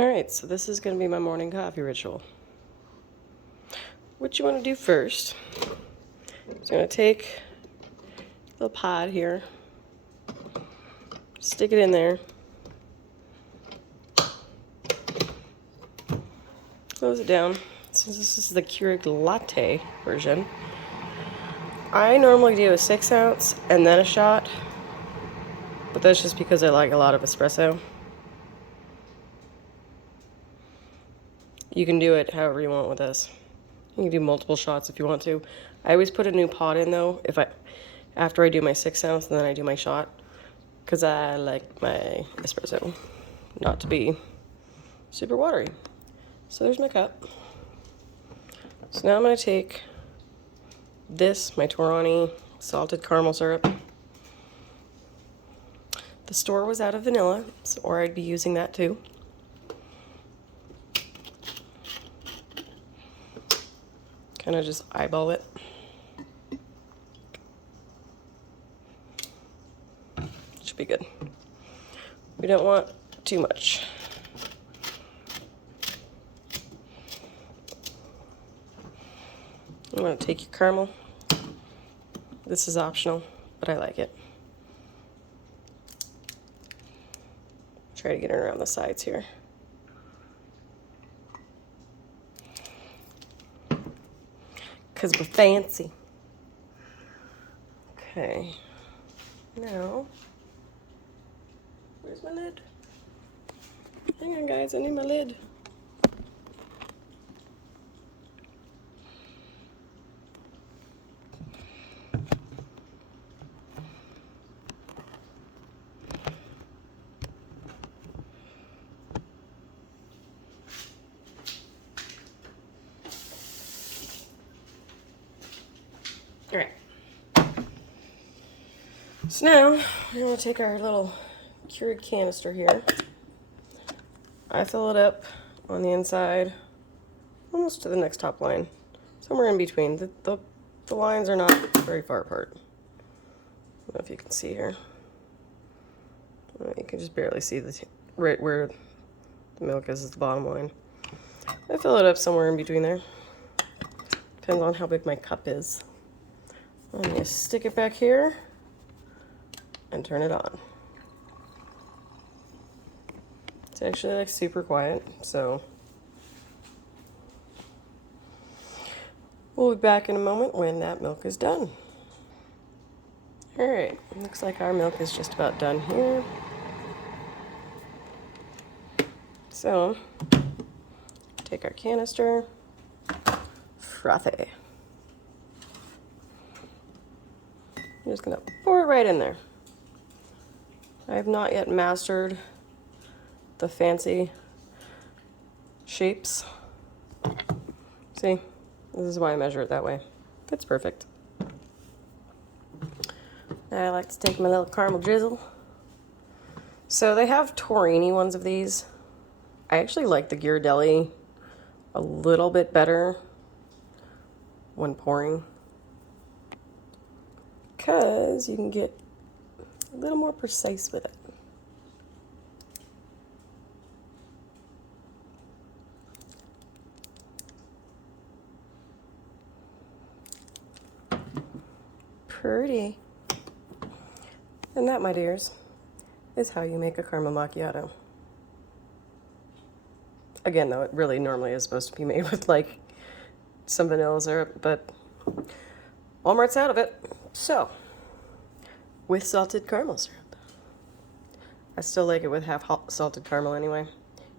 Alright, so this is going to be my morning coffee ritual. What you want to do first is going to take a little pod here, stick it in there, close it down. Since this is the Keurig latte version, I normally do a 6 ounce and then a shot, but that's just because I like a lot of espresso. You can do it however you want with this. You can do multiple shots if you want to. I always put a new pot in though, after I do my 6 ounce and then I do my shot, because I like my espresso not to be super watery. So there's my cup. So now I'm going to take this, my Torani salted caramel syrup. The store was out of vanilla, or I'd be using that too. Kind of just eyeball it. Should be good. We don't want too much. You want to take your caramel. This is optional, but I like it. Try to get it around the sides here. Because we're fancy. Okay. Now, where's my lid? Hang on, guys, I need my lid. All right. So now we're going to take our little Keurig canister here. I fill it up on the inside, almost to the next top line, somewhere in between. The lines are not very far apart. I don't know if you can see here. You can just barely see right where the milk is the bottom line. I fill it up somewhere in between there. Depends on how big my cup is. I'm going to stick it back here and turn it on. It's actually like super quiet, so we'll be back in a moment when that milk is done. Alright, looks like our milk is just about done here. So, take our canister, frothy. I'm just going to pour it right in there. I have not yet mastered the fancy shapes. See, this is why I measure it that way. It's perfect. Now I like to take my little caramel drizzle. So they have Torani ones of these. I actually like the Ghirardelli a little bit better when pouring, because you can get a little more precise with it. Pretty. And that, my dears, is how you make a caramel macchiato. Again, though, it really normally is supposed to be made with like some vanilla syrup, but Walmart's out of it. So, with salted caramel syrup. I still like it with half salted caramel anyway.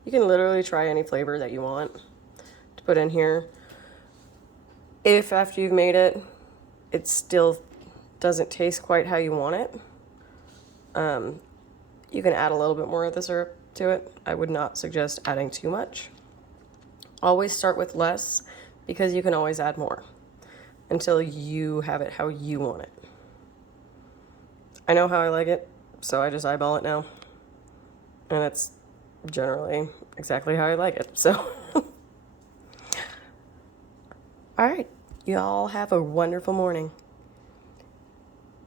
You can literally try any flavor that you want to put in here. If after you've made it, it still doesn't taste quite how you want it, you can add a little bit more of the syrup to it. I would not suggest adding too much. Always start with less, because you can always add more until you have it how you want it. I know how I like it, so I just eyeball it now. And it's generally exactly how I like it, so. All right, y'all have a wonderful morning.